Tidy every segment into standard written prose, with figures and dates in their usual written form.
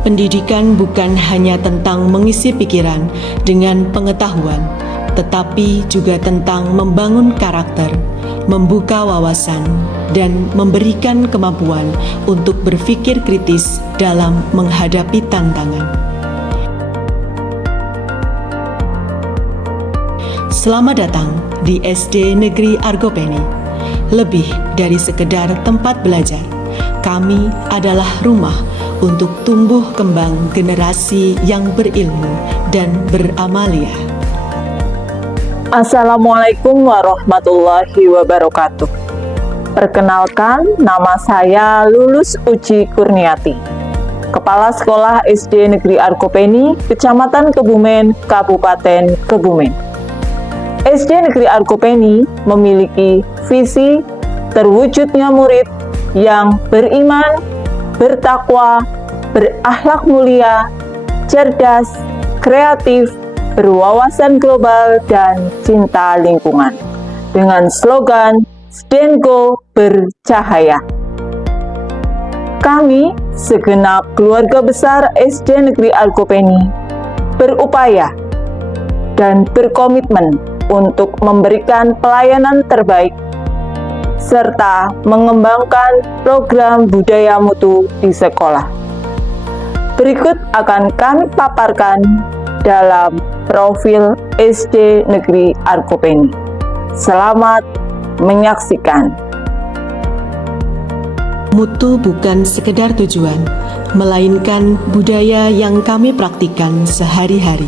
Pendidikan bukan hanya tentang mengisi pikiran dengan pengetahuan, tetapi juga tentang membangun karakter, membuka wawasan, dan memberikan kemampuan untuk berpikir kritis dalam menghadapi tantangan. Selamat datang di SD Negeri Argopeni. Lebih dari sekedar tempat belajar, kami adalah rumah untuk tumbuh kembang generasi yang berilmu dan beramalia. Assalamualaikum warahmatullahi wabarakatuh. Perkenalkan, nama saya Lulus Uci Kurniati, Kepala Sekolah SD Negeri Argopeni, Kecamatan Kebumen, Kabupaten Kebumen. SD Negeri Argopeni memiliki visi terwujudnya murid yang beriman, bertakwa, berakhlak mulia, cerdas, kreatif, berwawasan global, dan cinta lingkungan. Dengan slogan SDNGO Bercahaya. Kami, segenap keluarga besar SD Negeri Argopeni, berupaya dan berkomitmen untuk memberikan pelayanan terbaik serta mengembangkan program budaya mutu di sekolah. Berikut akan kami paparkan dalam profil SD Negeri Argopeni. Selamat menyaksikan. Mutu bukan sekedar tujuan, melainkan budaya yang kami praktikkan sehari-hari.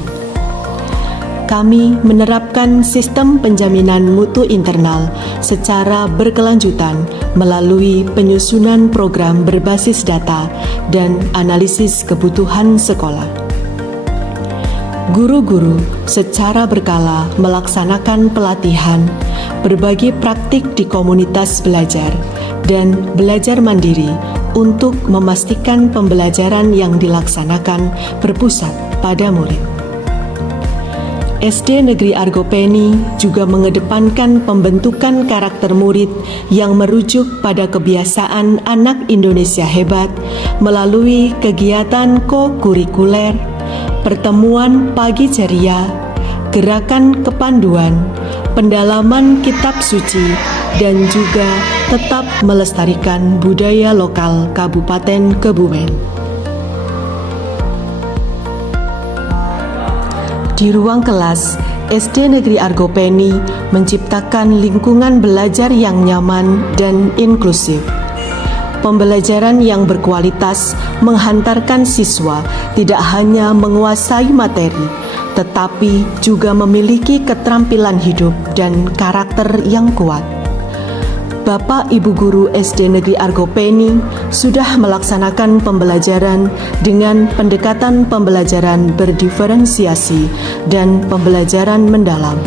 Kami menerapkan sistem penjaminan mutu internal secara berkelanjutan melalui penyusunan program berbasis data dan analisis kebutuhan sekolah. Guru-guru secara berkala melaksanakan pelatihan, berbagi praktik di komunitas belajar, dan belajar mandiri untuk memastikan pembelajaran yang dilaksanakan berpusat pada murid. SD Negeri Argopeni juga mengedepankan pembentukan karakter murid yang merujuk pada kebiasaan anak Indonesia hebat melalui kegiatan ko-kurikuler, pertemuan pagi ceria, gerakan kepanduan, pendalaman kitab suci, dan juga tetap melestarikan budaya lokal Kabupaten Kebumen. Di ruang kelas, SD Negeri Argopeni menciptakan lingkungan belajar yang nyaman dan inklusif. Pembelajaran yang berkualitas menghantarkan siswa tidak hanya menguasai materi, tetapi juga memiliki keterampilan hidup dan karakter yang kuat. Bapak Ibu Guru SD Negeri Argopeni sudah melaksanakan pembelajaran dengan pendekatan pembelajaran berdiferensiasi dan pembelajaran mendalam.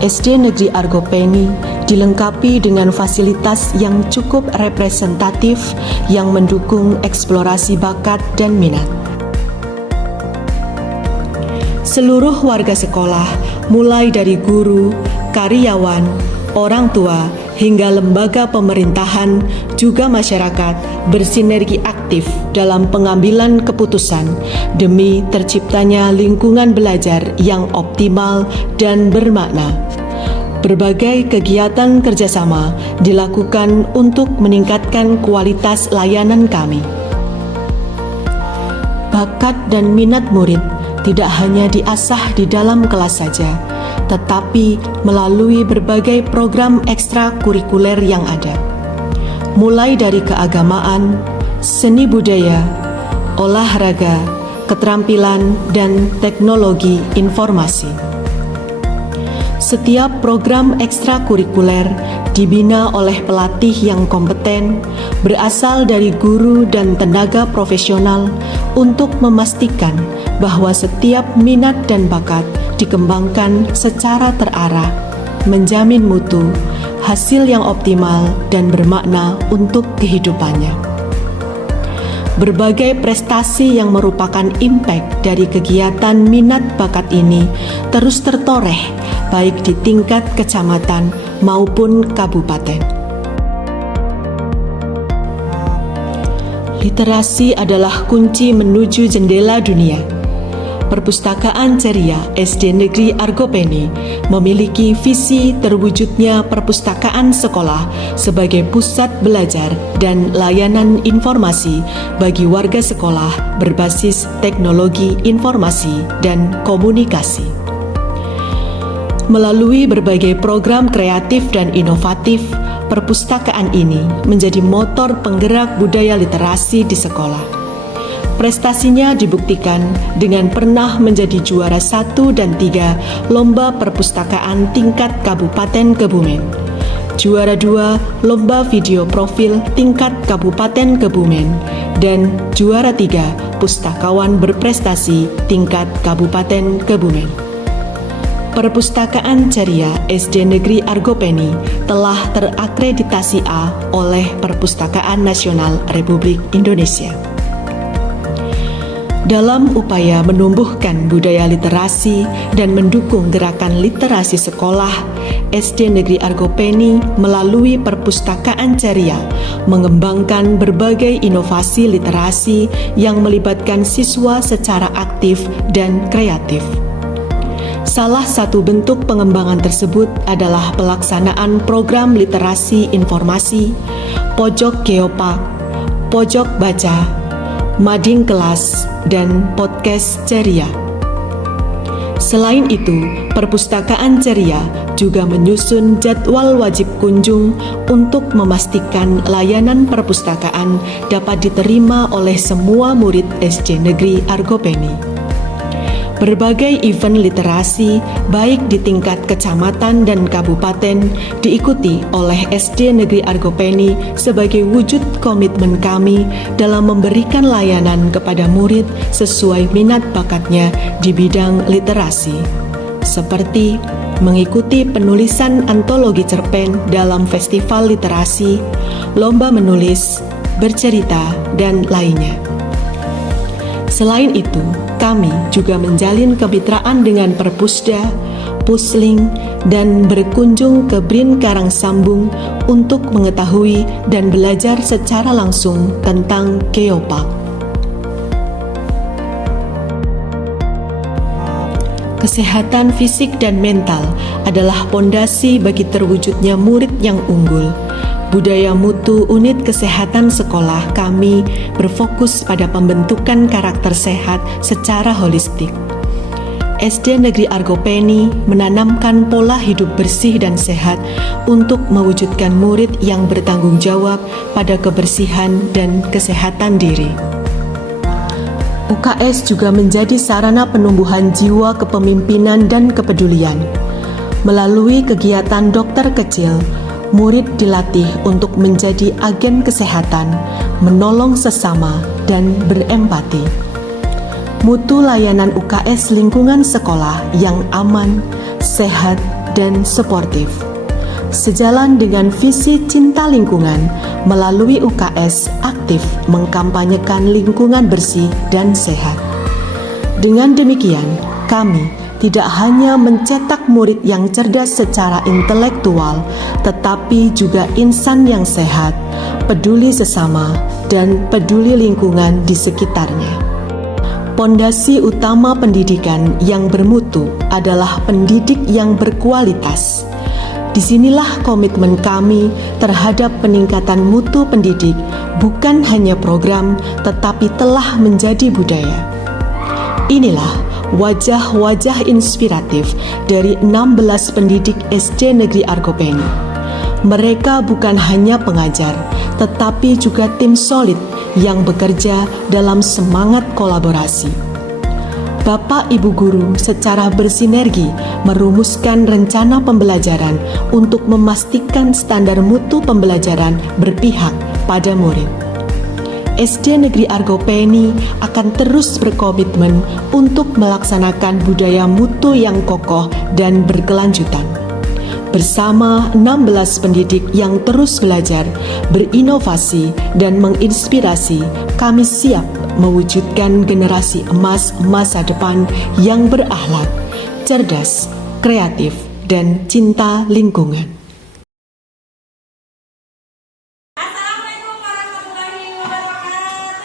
SD Negeri Argopeni dilengkapi dengan fasilitas yang cukup representatif yang mendukung eksplorasi bakat dan minat. Seluruh warga sekolah, mulai dari guru, karyawan, orang tua, hingga lembaga pemerintahan, juga masyarakat bersinergi aktif dalam pengambilan keputusan demi terciptanya lingkungan belajar yang optimal dan bermakna. Berbagai kegiatan kerjasama dilakukan untuk meningkatkan kualitas layanan kami. Bakat dan minat murid tidak hanya diasah di dalam kelas saja, tetapi melalui berbagai program ekstrakurikuler yang ada, mulai dari keagamaan, seni budaya, olahraga, keterampilan, dan teknologi informasi. Setiap program ekstrakurikuler dibina oleh pelatih yang kompeten, berasal dari guru dan tenaga profesional untuk memastikan bahwa setiap minat dan bakat dikembangkan secara terarah, menjamin mutu, hasil yang optimal dan bermakna untuk kehidupannya. Berbagai prestasi yang merupakan impact dari kegiatan minat bakat ini terus tertoreh baik di tingkat kecamatan maupun kabupaten. Literasi adalah kunci menuju jendela dunia. Perpustakaan Ceria SD Negeri Argopeni memiliki visi terwujudnya perpustakaan sekolah sebagai pusat belajar dan layanan informasi bagi warga sekolah berbasis teknologi informasi dan komunikasi. Melalui berbagai program kreatif dan inovatif, perpustakaan ini menjadi motor penggerak budaya literasi di sekolah. Prestasinya dibuktikan dengan pernah menjadi juara 1 dan 3 Lomba Perpustakaan tingkat Kabupaten Kebumen, juara 2 Lomba Video Profil tingkat Kabupaten Kebumen, dan juara 3 Pustakawan Berprestasi tingkat Kabupaten Kebumen. Perpustakaan Ceria SD Negeri Argopeni telah terakreditasi A oleh Perpustakaan Nasional Republik Indonesia. Dalam upaya menumbuhkan budaya literasi dan mendukung gerakan literasi sekolah, SD Negeri Argopeni melalui Perpustakaan Ceria mengembangkan berbagai inovasi literasi yang melibatkan siswa secara aktif dan kreatif. Salah satu bentuk pengembangan tersebut adalah pelaksanaan program literasi informasi, pojok geopark, pojok baca, mading kelas, dan podcast Ceria. Selain itu, Perpustakaan Ceria juga menyusun jadwal wajib kunjung untuk memastikan layanan perpustakaan dapat diterima oleh semua murid SD Negeri Argopeni. Berbagai event literasi, baik di tingkat kecamatan dan kabupaten, diikuti oleh SD Negeri Argopeni sebagai wujud komitmen kami dalam memberikan layanan kepada murid sesuai minat bakatnya di bidang literasi, seperti mengikuti penulisan antologi cerpen dalam festival literasi, lomba menulis, bercerita, dan lainnya. Selain itu, kami juga menjalin kemitraan dengan Perpusda, Pusling, dan berkunjung ke BRIN Karangsambung untuk mengetahui dan belajar secara langsung tentang geopark. Kesehatan fisik dan mental adalah pondasi bagi terwujudnya murid yang unggul. Budaya mutu unit kesehatan sekolah kami berfokus pada pembentukan karakter sehat secara holistik. SD Negeri Argopeni menanamkan pola hidup bersih dan sehat untuk mewujudkan murid yang bertanggung jawab pada kebersihan dan kesehatan diri. UKS juga menjadi sarana penumbuhan jiwa kepemimpinan dan kepedulian. Melalui kegiatan dokter kecil, murid dilatih untuk menjadi agen kesehatan, menolong sesama, dan berempati. Mutu layanan UKS lingkungan sekolah yang aman, sehat, dan sportif. Sejalan dengan visi cinta lingkungan, melalui UKS aktif mengkampanyekan lingkungan bersih dan sehat. Dengan demikian, kami tidak hanya mencetak murid yang cerdas secara intelektual, tetapi juga insan yang sehat, peduli sesama, dan peduli lingkungan di sekitarnya. Pondasi utama pendidikan yang bermutu adalah pendidik yang berkualitas. Disinilah komitmen kami terhadap peningkatan mutu pendidik, bukan hanya program, tetapi telah menjadi budaya. Inilah wajah-wajah inspiratif dari 16 pendidik SD Negeri Argopeni. Mereka bukan hanya pengajar, tetapi juga tim solid yang bekerja dalam semangat kolaborasi. Bapak Ibu guru secara bersinergi merumuskan rencana pembelajaran untuk memastikan standar mutu pembelajaran berpihak pada murid. SD Negeri Argopeni akan terus berkomitmen untuk melaksanakan budaya mutu yang kokoh dan berkelanjutan. Bersama 16 pendidik yang terus belajar, berinovasi, dan menginspirasi, kami siap mewujudkan generasi emas masa depan yang berakhlak, cerdas, kreatif, dan cinta lingkungan. Assalamualaikum warahmatullahi wabarakatuh.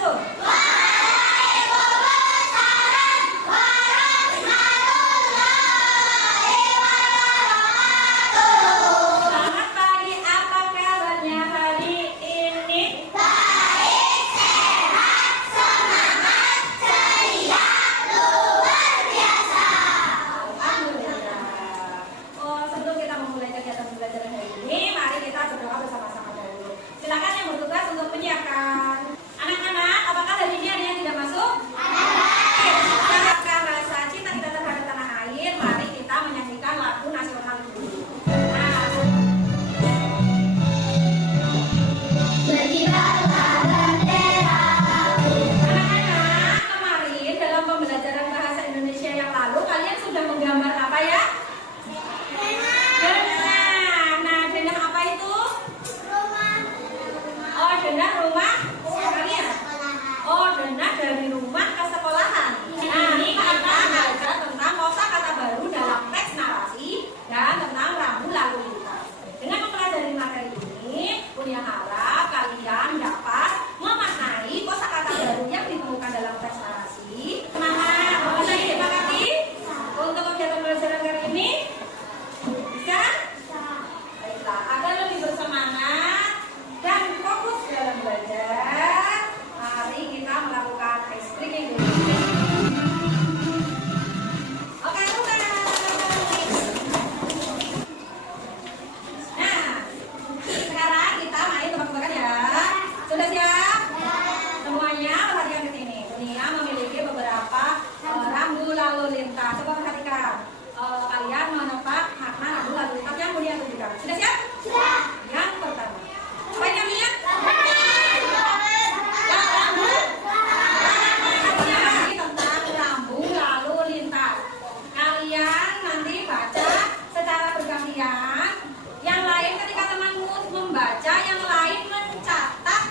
membaca, yang lain mencatat,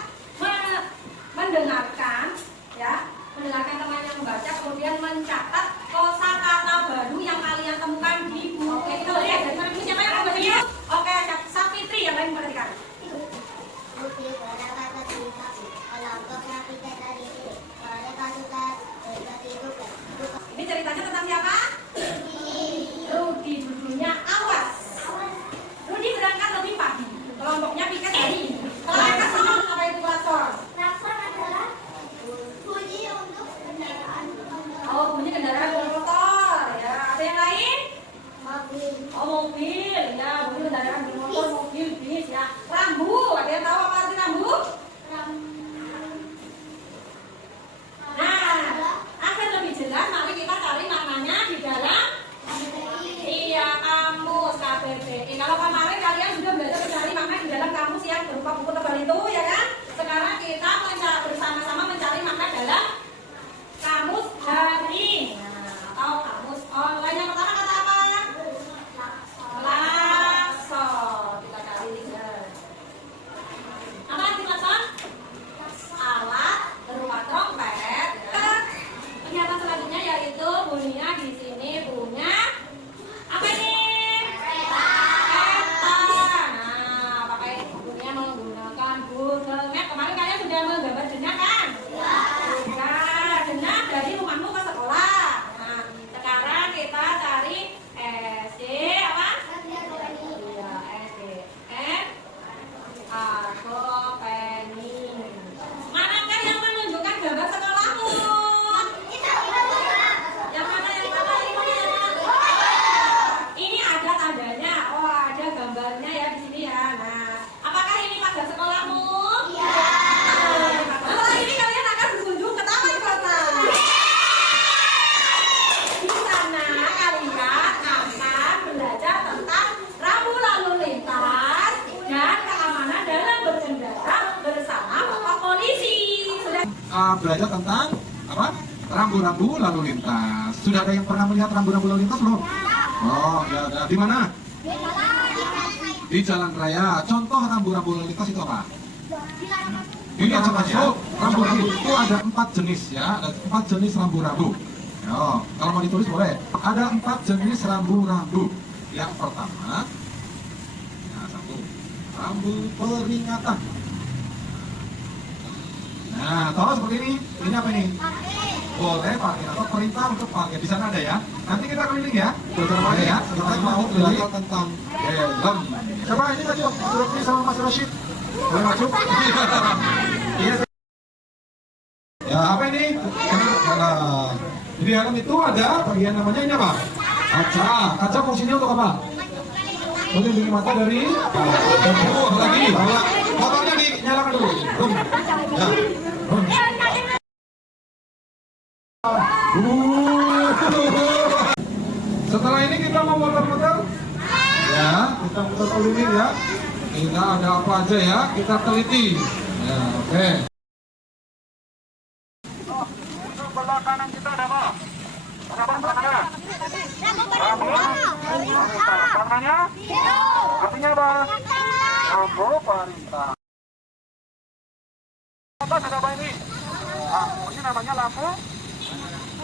mendengarkan, ya, mendengarkan temannya membaca, kemudian mencatat kosakata baru yang kalian temukan di buku itu. Ya, jadi siapa yang mau baca? Oke, Sapitri yang lain memperhatikan. Ini ceritanya tentang siapa? Rudi. Judulnya Awas. Rudi berangkat lebih pagi. Kelompoknya piket hari ini. Kalau mereka sama apa itu klakson? Klakson adalah bunyi untuk kendaraan. Oh, bunyi kendaraan bermotor. Ya, ada yang lain? Mobil. Oh, mobil. Ya, bunyi kendaraan bermotor, mobil, bis. Ya, rambu. Ada yang tahu apa arti rambu? Nah, agar lebih jelas, mari kita cari maknanya di dalam kamus KBBI. Kalau kemarin kalian sudah belajar mencari makna di dalam kamus yang berupa buku tebal itu, ya kan? Sekarang kita bersama-sama mencari makna dalam kamus daring, atau kamus online. Yang pertama kata apa? Klakson. Kita cari lihat. Apa arti klakson? Alat berupa trompet. Pernyataan selanjutnya yaitu bunyinya di sini punya apa ini? Kereta. Nah, pakai bunyinya menggunakan Google Map. Kemarin kalian sudah menggambar jenak kan? Sudah. Jenak dari rumahmu ke sekolah. Nah, sekarang kita cari SD apa? Iya, SDN Alkopeni. Manakah yang menunjukkan gambar sekolahmu? Yang mana? Ini ada tandanya. Oh, ada gambarnya ya di sini ya. Nah, apakah ini pagar sekolahmu? Iya. Setelah ini kalian akan berkunjung ke Taman Kota. Di sana kalian akan belajar tentang rambu lalu lintas dan keamanan dalam berkendara bersama Bapak Polisi. Sudah Belajar tentang apa? Rambu-rambu lalu lintas. Sudah ada yang pernah melihat rambu-rambu lalu lintas belum? Oh, ya ada. Di mana? Di jalan raya. Contoh rambu-rambu lalu lintas itu apa? Ini aja masuk. Rambu-rambu itu ada 4 jenis ya. Ada 4 jenis rambu-rambu. Oh, kalau mau ditulis boleh. Ada 4 jenis rambu-rambu. Yang pertama, nah, satu, rambu peringatan. Nah, tahu seperti ini. Ini apa ini? Boleh pakai atau perintah untuk pakai. Di sana ada ya. Nanti kita keliling ya. Belajar pakai ya. Kita mau belajar tentang helm. Coba ini tadi sudah pilih sama Mas Rashid. Boleh masuk? Iya. Ya, apa ini? Nah, di helm itu ada bagian namanya ini apa? Kaca. Kaca fungsinya untuk apa? Melindungi mata dari lagi. Motornya dinyalakan dulu. Ya. Setelah ini kita mau muter-muter. Ya, kita muter keliling ya. Kita ada apa aja ya? Kita teliti. Ya, oke. Sebelah kanan kita ada apa? Apa namanya? Warnanya? Artinya apa? Rambu perintah. Atas ada apa ini? Nah, ini namanya lampu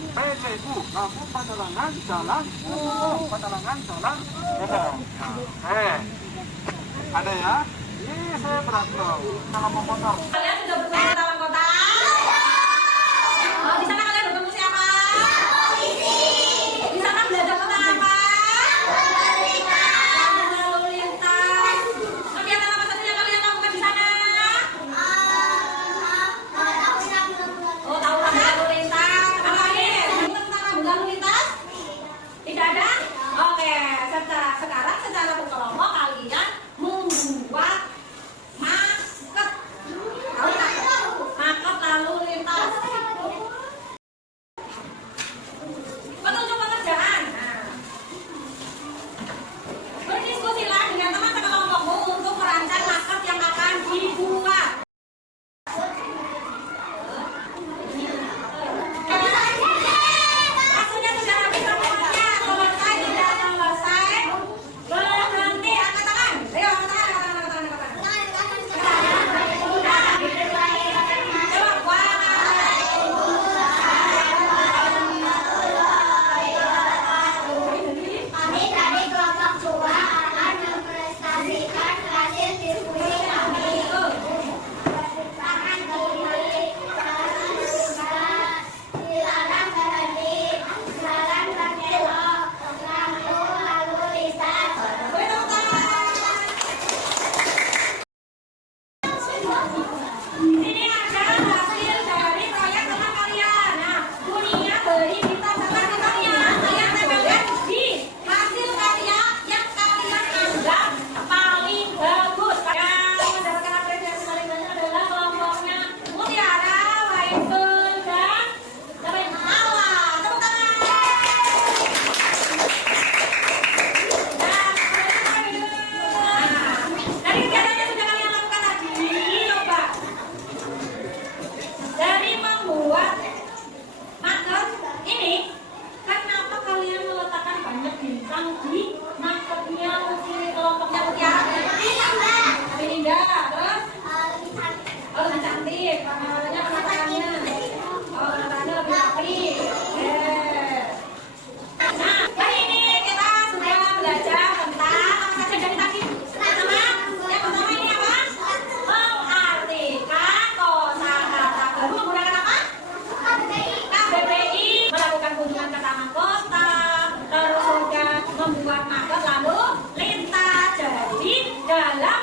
PJU, lampu penerangan jalan umum. Penerangan jalan umum. Ada ya? Ini saya berangkat dalam motor. kalian sudah bertemu di Taman Kota? Oh, di sana kalian bertemu siapa? Polisi. Di sana belajar tentang apa? Lalu lintas. Kegiatan apa saja yang kalian lakukan di sana? Oh, tahu lalu lintas. Apa lagi? Tentang rambu lalu lintas? Tidak ada? Oke, sekarang secara berkelompok kalian membuat masker. Tahu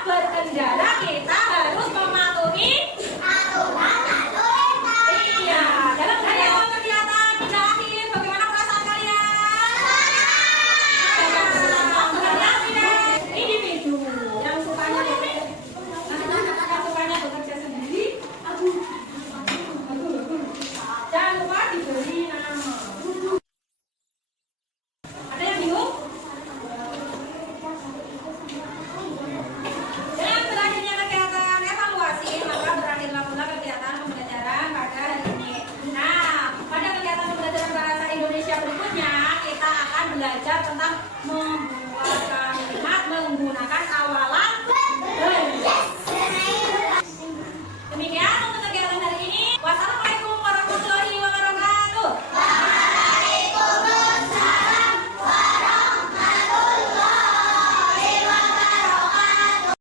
ber